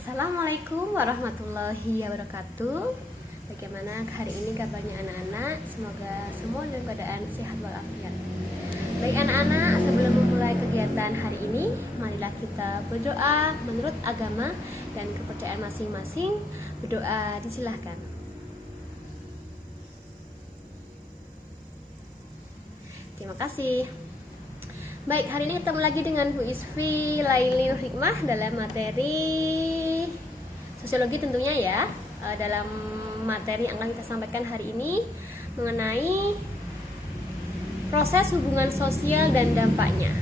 Assalamualaikum warahmatullahi wabarakatuh. Bagaimana hari ini kabarnya anak-anak? Semoga semua dalam keadaan sehat walafiat. Baik anak-anak, sebelum memulai kegiatan hari ini, marilah kita berdoa menurut agama dan kepercayaan masing-masing. Berdoa disilahkan. Terima kasih. Baik, hari ini ketemu lagi dengan Bu Isfi Laili Nur Hikmah dalam materi sosiologi tentunya ya. Dalam materi yang akan kita sampaikan hari ini mengenai proses hubungan sosial dan dampaknya.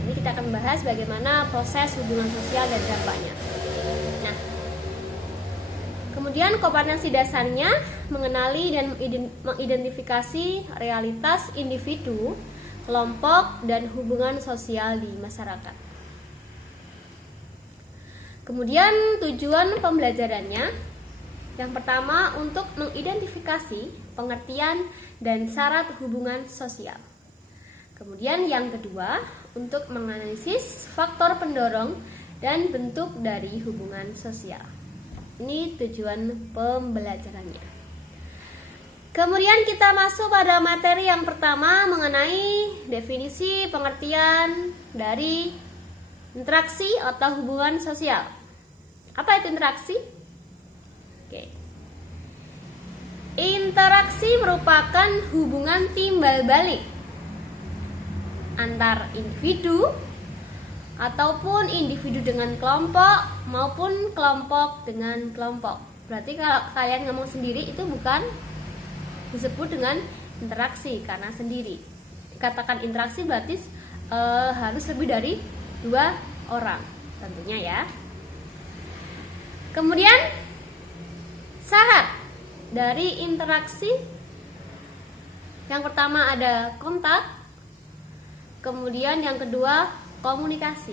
Jadi kita akan bahas bagaimana proses hubungan sosial dan dampaknya. Nah, kemudian kompetensi dasarnya mengenali dan mengidentifikasi realitas individu, kelompok, dan hubungan sosial di masyarakat. Kemudian tujuan pembelajarannya, yang pertama untuk mengidentifikasi pengertian dan syarat hubungan sosial. Kemudian yang kedua untuk menganalisis faktor pendorong dan bentuk dari hubungan sosial. Ini tujuan pembelajarannya. Kemudian kita masuk pada materi yang pertama mengenai definisi pengertian dari interaksi atau hubungan sosial. Apa itu interaksi? Oke. Interaksi merupakan hubungan timbal balik antar individu ataupun individu dengan kelompok maupun kelompok dengan kelompok. Berarti kalau kalian ngomong sendiri itu bukan disebut dengan interaksi karena sendiri. Dikatakan interaksi berarti harus lebih dari 2 orang tentunya ya. Kemudian syarat dari interaksi yang pertama ada kontak, kemudian yang kedua komunikasi.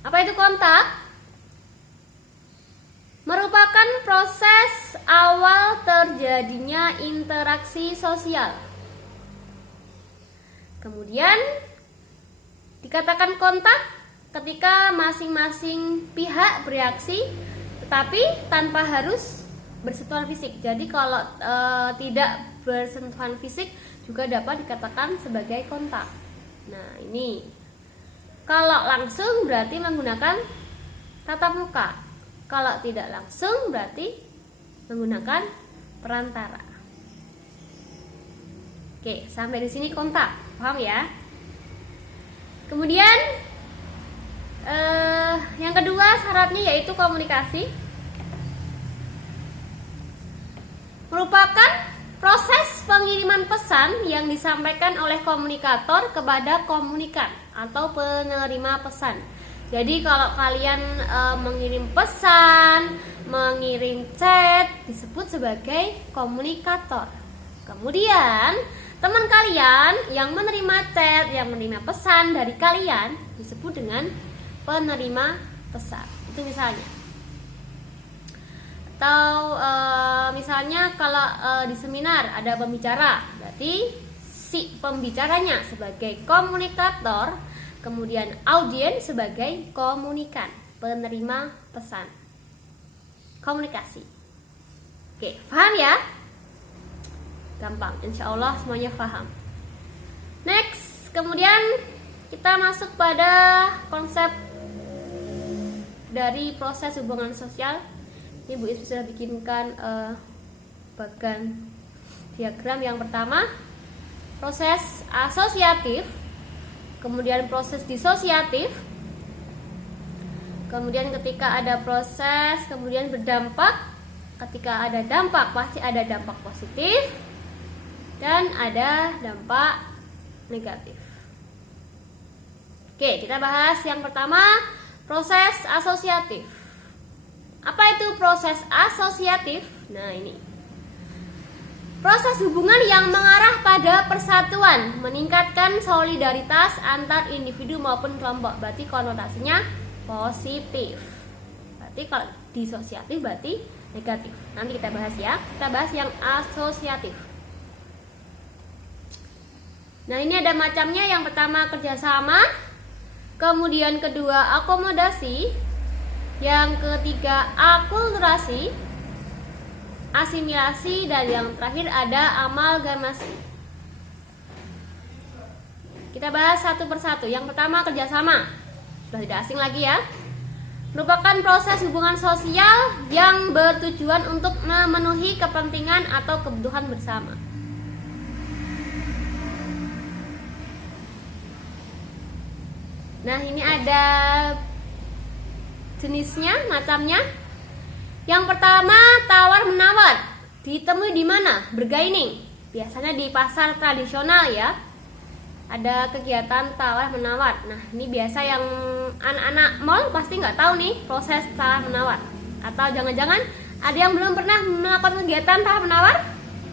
Apa itu kontak? Merupakan proses awal terjadinya interaksi sosial. Kemudian dikatakan kontak ketika masing-masing pihak bereaksi tetapi tanpa harus bersentuhan fisik. Jadi kalau tidak bersentuhan fisik juga dapat dikatakan sebagai kontak. Nah, ini kalau langsung berarti menggunakan tatap muka. Kalau tidak langsung berarti menggunakan perantara. Oke, sampai di sini kontak, paham ya? Kemudian yang kedua syaratnya yaitu komunikasi. Merupakan proses pengiriman pesan yang disampaikan oleh komunikator kepada komunikan atau penerima pesan. Jadi kalau kalian mengirim pesan, mengirim chat disebut sebagai komunikator. Kemudian teman kalian yang menerima chat, yang menerima pesan dari kalian disebut dengan penerima pesan. Itu misalnya. Atau misalnya kalau di seminar ada pembicara, berarti si pembicaranya sebagai komunikator, kemudian audiens sebagai komunikan, penerima pesan. Komunikasi. Oke, paham ya? Gampang, insya Allah semuanya paham. Next, kemudian kita masuk pada konsep dari proses hubungan sosial. Ini Bu Isfi sudah bikinkan bagan diagram. Yang pertama, proses asosiatif, kemudian proses disosiatif, kemudian ketika ada proses, kemudian berdampak. Ketika ada dampak pasti ada dampak positif dan ada dampak negatif. Oke, kita bahas yang pertama, proses asosiatif. Apa itu proses asosiatif? Nah, ini proses hubungan yang mengarah pada persatuan, meningkatkan solidaritas antar individu maupun kelompok. Berarti konotasinya positif. Berarti kalau disosiatif berarti negatif. Nanti kita bahas ya. Kita bahas yang asosiatif. Nah, ini ada macamnya. Yang pertama kerjasama, Kemudian kedua akomodasi. Yang ketiga akulturasi, asimilasi, dan yang terakhir ada amalgamasi. Kita bahas satu persatu. Yang pertama kerjasama. Sudah tidak asing lagi ya. Merupakan proses hubungan sosial yang bertujuan untuk memenuhi kepentingan atau kebutuhan bersama. Nah, ini ada jenisnya, macamnya. Yang pertama, tawar-menawar. Ditemui di mana? Bergaining. Biasanya di pasar tradisional ya. Ada kegiatan tawar-menawar. Nah, ini biasa yang anak-anak mall pasti nggak tahu nih proses tawar-menawar. Atau jangan-jangan ada yang belum pernah melakukan kegiatan tawar-menawar?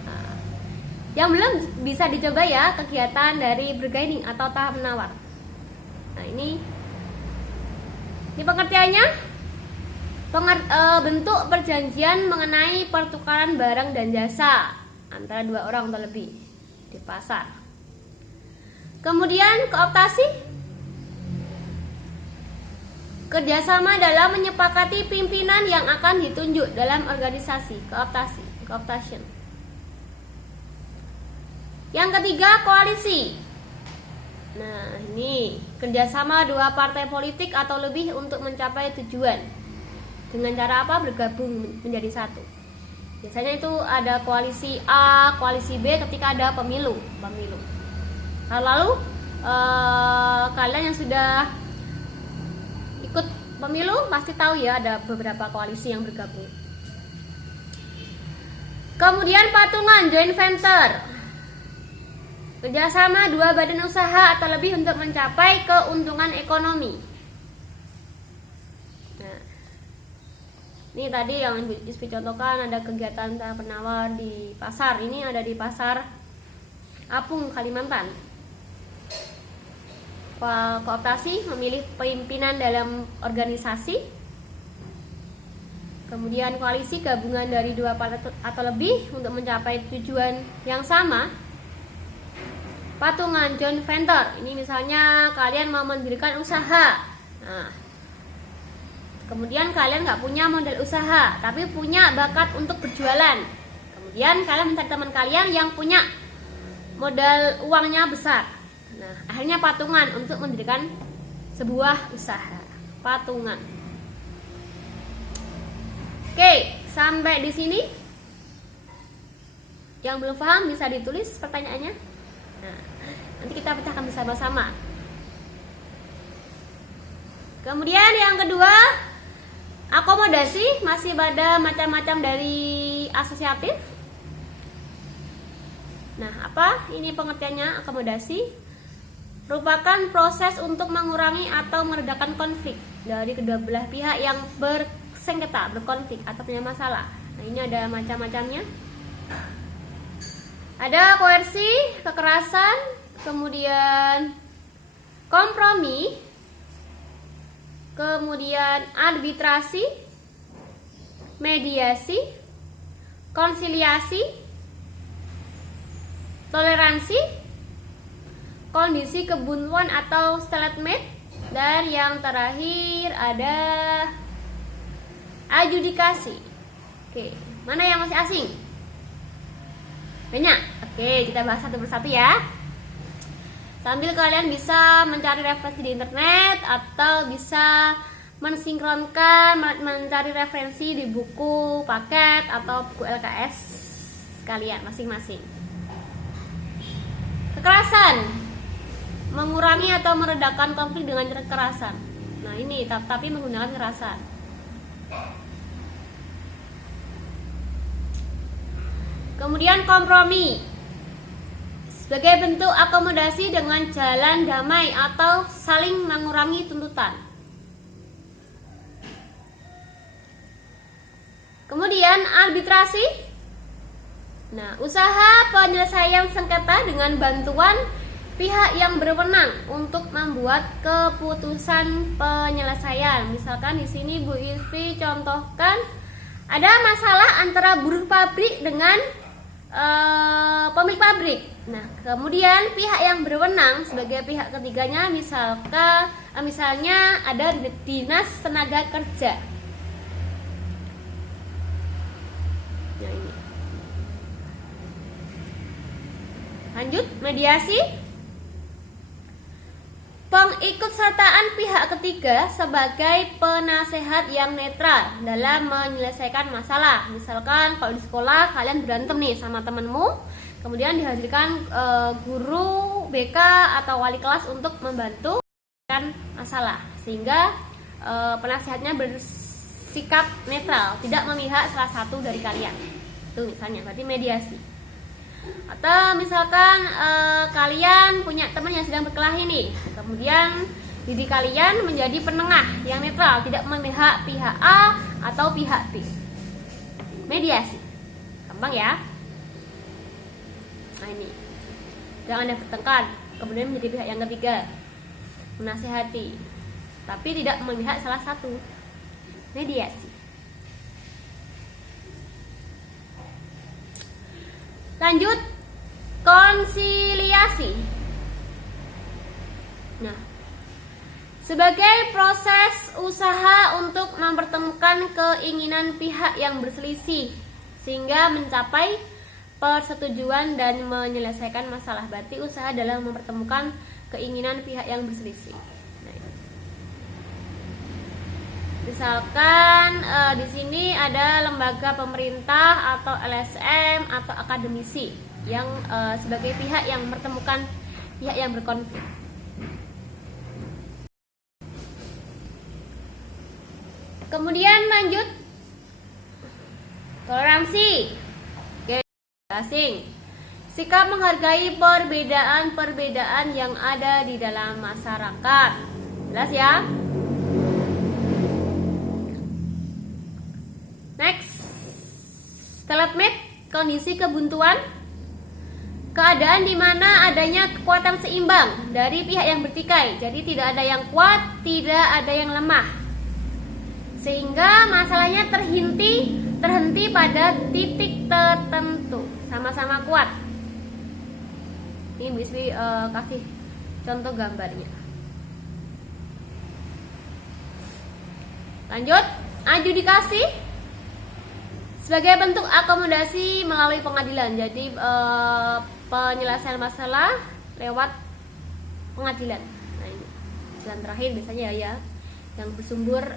Nah, yang belum bisa dicoba ya kegiatan dari bergaining atau tawar-menawar. Nah, ini pengertiannya, bentuk perjanjian mengenai pertukaran barang dan jasa antara dua orang atau lebih di pasar. Kemudian kooptasi, kerjasama dalam menyepakati pimpinan yang akan ditunjuk dalam organisasi. Cooptation. Yang ketiga koalisi. Nah, ini kerjasama dua partai politik atau lebih untuk mencapai tujuan. Dengan cara apa? Bergabung menjadi satu. Biasanya itu ada koalisi A, koalisi B ketika ada pemilu. Lalu kalian yang sudah ikut pemilu pasti tahu ya, ada beberapa koalisi yang bergabung. Kemudian patungan, joint venture. Kerjasama dua badan usaha atau lebih untuk mencapai keuntungan ekonomi. Nah, ini tadi yang Ispi contohkan, ada kegiatan penawar di pasar. Ini ada di pasar Apung, Kalimantan. Kooptasi, memilih pimpinan dalam organisasi. Kemudian koalisi, gabungan dari dua partai atau lebih untuk mencapai tujuan yang sama. Patungan, joint venture. Ini misalnya kalian mau mendirikan usaha. Nah, kemudian kalian nggak punya modal usaha, tapi punya bakat untuk berjualan. Kemudian kalian mencari teman kalian yang punya modal uangnya besar. Nah, akhirnya patungan untuk mendirikan sebuah usaha. Patungan. Oke, sampai di sini. Yang belum paham bisa ditulis pertanyaannya. Nah, nanti kita pecahkan bersama-sama. Kemudian yang kedua, akomodasi. Masih pada macam-macam dari asosiatif. Nah, apa ini pengertiannya akomodasi? Merupakan proses untuk mengurangi atau meredakan konflik dari kedua belah pihak yang bersengketa, berkonflik atau punya masalah. Nah, ini ada macam-macamnya. Ada koersi, kekerasan, kemudian kompromi, kemudian arbitrasi, mediasi, konsiliasi, toleransi, kondisi kebuntuan atau stalemate, dan yang terakhir ada adjudikasi. Oke, mana yang masih asing? Banyak. Oke, kita bahas satu persatu ya. Sambil kalian bisa mencari referensi di internet atau bisa mensinkronkan, mencari referensi di buku paket atau buku LKS kalian masing-masing. Kekerasan, mengurangi atau meredakan konflik dengan kekerasan. Nah, ini tapi menggunakan kekerasan. Kemudian kompromi, sebagai bentuk akomodasi dengan jalan damai atau saling mengurangi tuntutan. Kemudian arbitrasi. Nah, usaha penyelesaian sengketa dengan bantuan pihak yang berwenang untuk membuat keputusan penyelesaian. Misalkan di sini Bu Ilvi contohkan ada masalah antara buruh pabrik dengan pemilik pabrik. Nah, kemudian pihak yang berwenang sebagai pihak ketiganya, misalkan Misalnya ada dinas tenaga kerja. Nah, ini. Lanjut, mediasi. Pengikutsertaan pihak ketiga sebagai penasehat yang netral dalam menyelesaikan masalah. Misalkan kalau di sekolah kalian berantem nih sama temenmu, kemudian dihadirkan guru BK atau wali kelas untuk membantu masalah, sehingga penasehatnya bersikap netral, tidak memihak salah satu dari kalian. Itu misalnya, berarti mediasi. Atau misalkan kalian punya teman yang sedang berkelahi nih, kemudian diri kalian menjadi penengah yang netral, tidak memihak pihak A atau pihak B. Mediasi, gampang ya. Nah ini, jangan ada bertengkar, kemudian menjadi pihak yang ketiga, menasehati, tapi tidak memihak salah satu. Mediasi. Lanjut, konsiliasi. Nah, sebagai proses usaha untuk mempertemukan keinginan pihak yang berselisih sehingga mencapai persetujuan dan menyelesaikan masalah. Berarti usaha dalam mempertemukan keinginan pihak yang berselisih. Nah, misalkan di sini ada lembaga pemerintah atau LSM atau akademisi yang sebagai pihak yang mempertemukan pihak yang berkonflik. Kemudian lanjut, toleransi. Asing. Sikap menghargai perbedaan-perbedaan yang ada di dalam masyarakat. Jelas ya? Next, stalemate, kondisi kebuntuan. Keadaan di mana adanya kekuatan seimbang dari pihak yang bertikai. Jadi tidak ada yang kuat, tidak ada yang lemah. Sehingga masalahnya terhenti pada titik tertentu, sama-sama kuat. Ini bisa kasih contoh gambarnya. Lanjut, adjudikasi sebagai bentuk akomodasi melalui pengadilan. Jadi penyelesaian masalah lewat pengadilan. Nah ini jalan terakhir biasanya ya, yang bersumber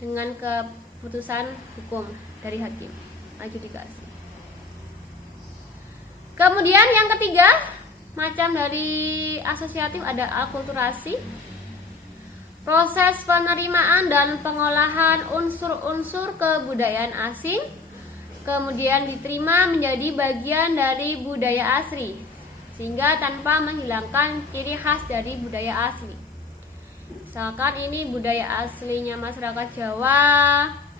dengan keputusan hukum dari hakim. Adjudikasi. Kemudian yang ketiga, macam dari asosiatif ada akulturasi. Proses penerimaan dan pengolahan unsur-unsur kebudayaan asing, kemudian diterima menjadi bagian dari budaya asli, sehingga tanpa menghilangkan ciri khas dari budaya asli. Misalkan ini budaya aslinya masyarakat Jawa,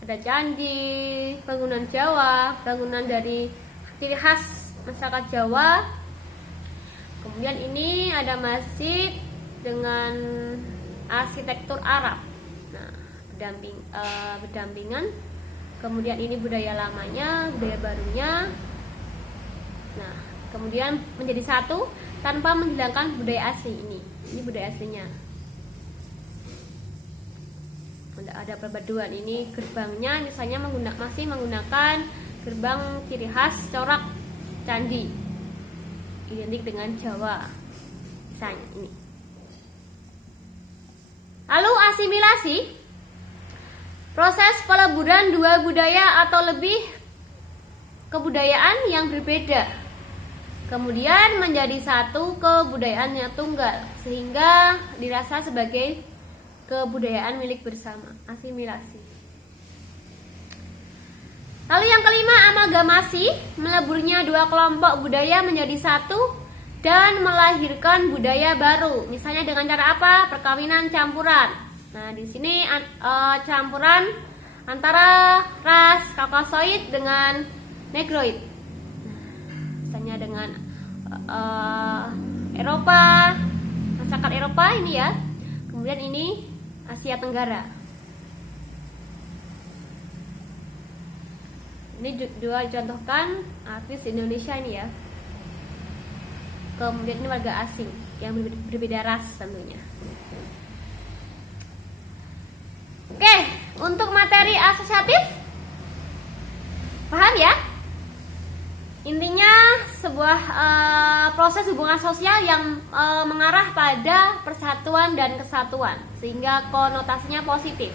ada candi, bangunan Jawa, bangunan dari ciri khas masyarakat Jawa. Kemudian ini ada masjid dengan arsitektur Arab. Nah, berdampingan. Kemudian ini budaya lamanya, budaya barunya. Nah, kemudian menjadi satu tanpa menghilangkan budaya asli ini. Ini budaya aslinya. Ada perpaduan. Ini gerbangnya misalnya masih menggunakan gerbang ciri khas corak candi, identik dengan Jawa. Misalnya ini. Lalu asimilasi, proses peleburan dua budaya atau lebih kebudayaan yang berbeda, kemudian menjadi satu kebudayaan yang tunggal, sehingga dirasa sebagai kebudayaan milik bersama. Asimilasi. Lalu yang kelima, amalgamasi, meleburnya dua kelompok budaya menjadi satu dan melahirkan budaya baru. Misalnya dengan cara apa? Perkawinan campuran. Nah, di sini campuran antara ras Kaukasoid dengan Negroid. Misalnya dengan Eropa, masyarakat Eropa ini ya. Kemudian ini Asia Tenggara. Ini dua contohkan artis Indonesia ini ya. Kemudian ini warga asing. yang berbeda ras tentunya. Oke, untuk materi asosiatif paham ya? Intinya sebuah proses hubungan sosial yang mengarah pada persatuan dan kesatuan, sehingga konotasinya positif.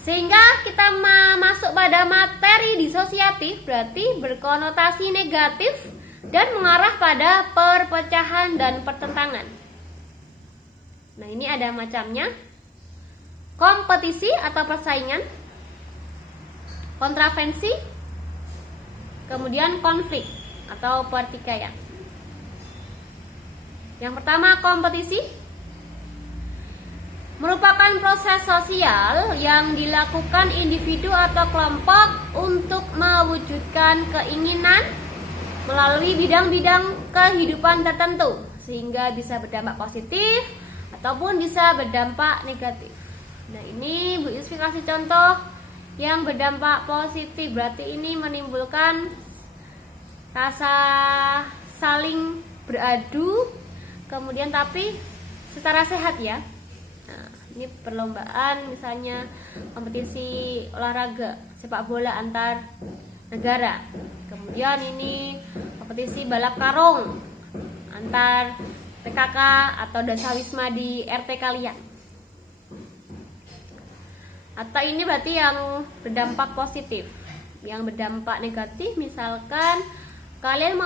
Sehingga kita masuk pada materi disosiatif berarti berkonotasi negatif dan mengarah pada perpecahan dan pertentangan. Nah, ini ada macamnya. Kompetisi atau persaingan, kontravensi, kemudian konflik atau pertikaian. Yang pertama, kompetisi merupakan proses sosial yang dilakukan individu atau kelompok untuk mewujudkan keinginan melalui bidang-bidang kehidupan tertentu, sehingga bisa berdampak positif ataupun bisa berdampak negatif. Nah, ini Bu Yusfi kasih contoh yang berdampak positif, berarti ini menimbulkan rasa saling beradu, kemudian tapi secara sehat ya. Nah, ini perlombaan misalnya kompetisi olahraga sepak bola antar negara. Kemudian ini kompetisi balap karung antar PKK atau Dasawisma di RT kalian. Atau ini berarti yang berdampak positif. Yang berdampak negatif misalkan kalian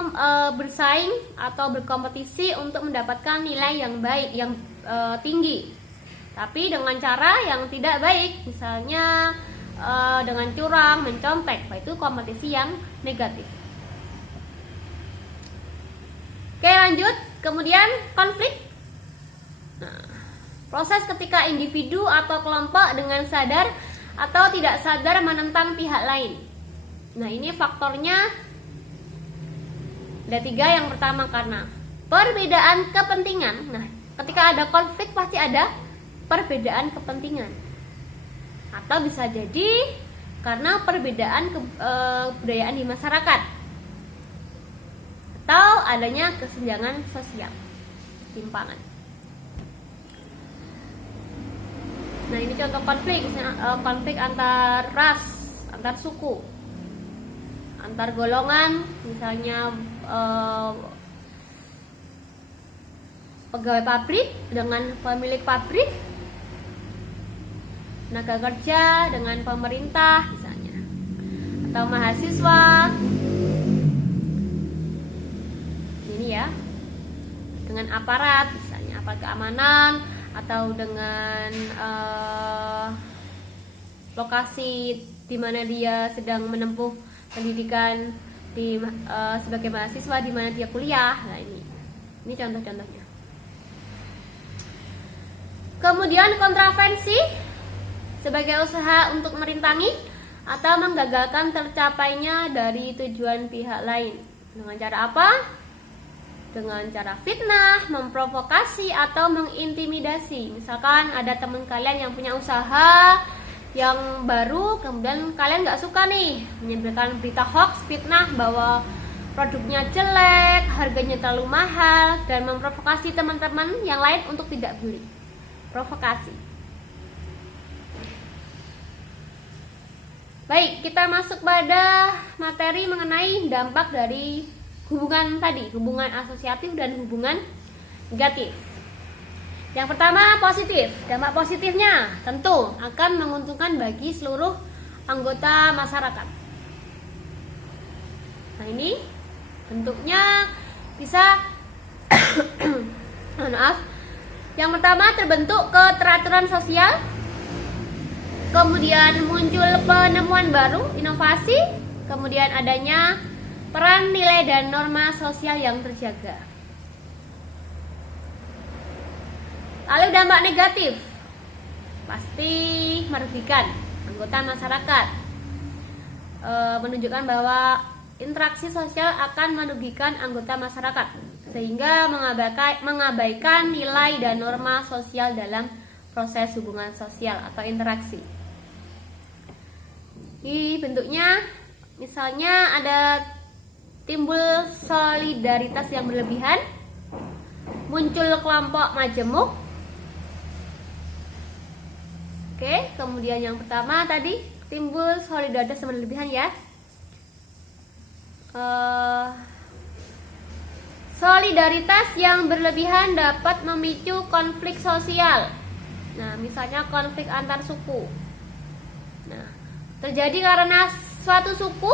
bersaing atau berkompetisi untuk mendapatkan nilai yang baik, yang tinggi, tapi dengan cara yang tidak baik, misalnya dengan curang, mencontek, itu kompetisi yang negatif. Oke, lanjut. Kemudian konflik. Nah, proses ketika individu atau kelompok dengan sadar atau tidak sadar menentang pihak lain. Nah, ini faktornya ada 3. Yang pertama karena perbedaan kepentingan. Nah, ketika ada konflik pasti ada perbedaan kepentingan. Atau bisa jadi karena perbedaan kebudayaan di masyarakat. Atau adanya kesenjangan sosial, ketimpangan. Nah, ini contoh konflik, konflik antar ras, antar suku, antar golongan, misalnya pegawai pabrik dengan pemilik pabrik, tenaga kerja dengan pemerintah misalnya, atau mahasiswa ini ya dengan aparat misalnya, aparat keamanan, atau dengan lokasi di mana dia sedang menempuh pendidikan sebagai mahasiswa, di mana dia kuliah. Nah, ini contoh-contohnya. Kemudian kontravensi sebagai usaha untuk merintangi atau menggagalkan tercapainya dari tujuan pihak lain. Dengan cara apa? Dengan cara fitnah, memprovokasi atau mengintimidasi. Misalkan ada teman kalian yang punya usaha yang baru, kemudian kalian nggak suka nih menyebarkan berita hoax, fitnah bahwa produknya jelek, harganya terlalu mahal, dan memprovokasi teman-teman yang lain untuk tidak beli. Provokasi. Baik, kita masuk pada materi mengenai dampak dari hubungan tadi, hubungan asosiatif dan hubungan negatif. Yang pertama, positif. Dampak positifnya tentu akan menguntungkan bagi seluruh anggota masyarakat. Nah, ini bentuknya bisa maaf. Yang pertama, terbentuk keteraturan sosial. Kemudian muncul penemuan baru, inovasi. Kemudian adanya peran nilai dan norma sosial yang terjaga. Lalu dampak negatif pasti merugikan anggota masyarakat, menunjukkan bahwa interaksi sosial akan merugikan anggota masyarakat, sehingga mengabaikan nilai dan norma sosial dalam proses hubungan sosial atau interaksi. Di bentuknya misalnya ada timbul solidaritas yang berlebihan, muncul kelompok majemuk. Oke, kemudian yang pertama tadi timbul solidaritas yang berlebihan ya. Solidaritas yang berlebihan dapat memicu konflik sosial. Nah, misalnya konflik antar suku. Nah, terjadi karena suatu suku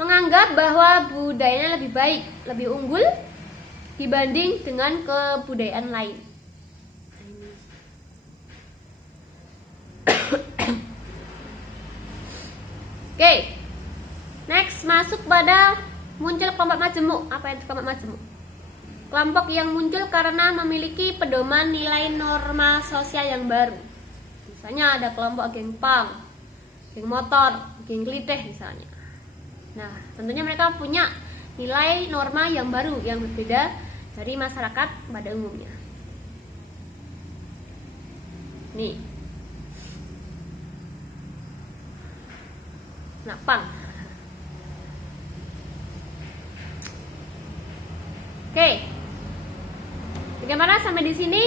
menganggap bahwa budayanya lebih baik, lebih unggul dibanding dengan kebudayaan lain. Oke, next masuk pada muncul kelompok majemuk. Apa itu kelompok majemuk? Kelompok yang muncul karena memiliki pedoman nilai norma sosial yang baru. Misalnya ada kelompok geng punk, geng motor, geng klitih misalnya. Nah, tentunya mereka punya nilai norma yang baru yang berbeda dari masyarakat pada umumnya. Nih. Nah, punk. Oke. Bagaimana sampai di sini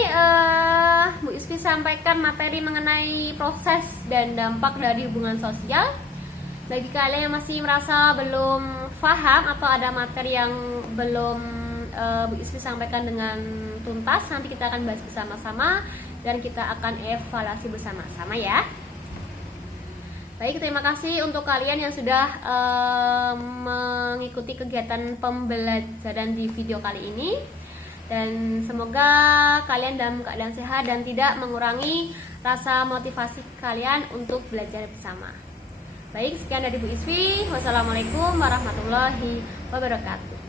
Bu Isfi sampaikan materi mengenai proses dan dampak dari hubungan sosial. Bagi kalian yang masih merasa belum paham atau ada materi yang belum Bu Isfi sampaikan dengan tuntas, nanti kita akan bahas bersama-sama dan kita akan evaluasi bersama-sama ya. Baik, terima kasih untuk kalian yang sudah mengikuti kegiatan pembelajaran di video kali ini. Dan semoga kalian dalam keadaan sehat dan tidak mengurangi rasa motivasi kalian untuk belajar bersama. Baik, sekian dari Bu Isfi. Wassalamualaikum warahmatullahi wabarakatuh.